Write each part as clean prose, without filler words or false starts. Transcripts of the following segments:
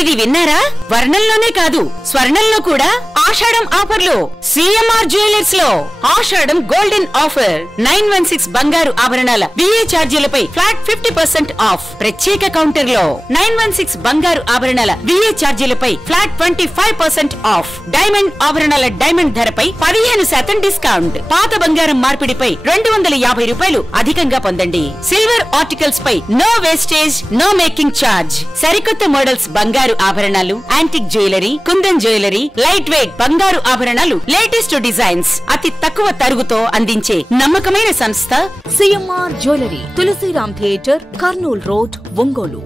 ఇది విన్నారా? వర్ణంలోనే కాదు స్వర్ణంలో కూడా ఆషాఢం ఆఫర్లు సిఎంఆర్ జ్యువెలర్స్ లో ఆషాఢం గోల్డెన్ ఆఫర్ 916 బంగారు ఆభరణాల విఏ ఛార్జీలపై ఫ్లాట్ 50% ఆఫ్. ప్రత్యేక కౌంటర్ లో 916 బంగారు ఆభరణాల విఏ ఛార్జీలపై ఫ్లాట్ 25% ఆఫ్. డైమండ్ ఆభరణాల డైమండ్ ధరపై 15% డిస్కౌంట్. పాత బంగారం మార్పిడిపై 250 రూపాయలు అధికంగా పొందండి. సిల్వర్ ఆర్టికల్స్ పై no wastage no making charge. సరికొత్త మోడల్స్ బంగారు ఆభరణాలు, antique jewellery, kundan jewellery, light weight బంగారు ఆభరణాలు, లేటెస్ట్ డిజైన్స్ అతి తక్కువ తరుగుతో అందించే నమ్మకమైన సంస్థ CMR jewellery, Tulsiram theatre, Kurnool road, Ongole.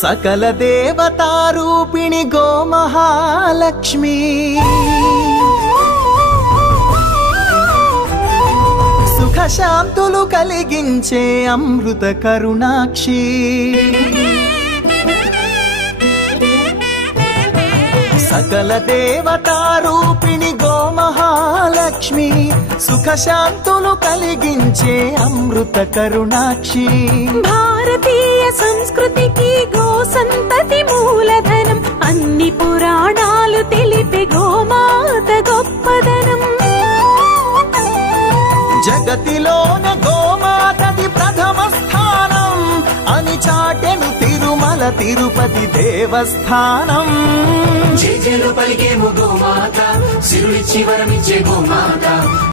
सकल देवतारूपिणि गो महालक्ष्मी सुख शांतुलु कलिगिंचे अमृत करुणाक्षी सकल देवतारूपिणि गो महालक्ष्मी सुख शांतुलु कलिगिंचे अमृत करुणाक्षी भारतीय संस्कृति की गो संतति मूलधनम अन्नी पुराणालु तेलिपे गोमात गोप्पदनम जगतिलोने गोमातति प्रथम स्थानम अनि चाटेनु तिरुमल तिरुपति देवस्थानम जय जय पलिके गोमाता सिरुलिच्ची वरमिच्चे गोमाता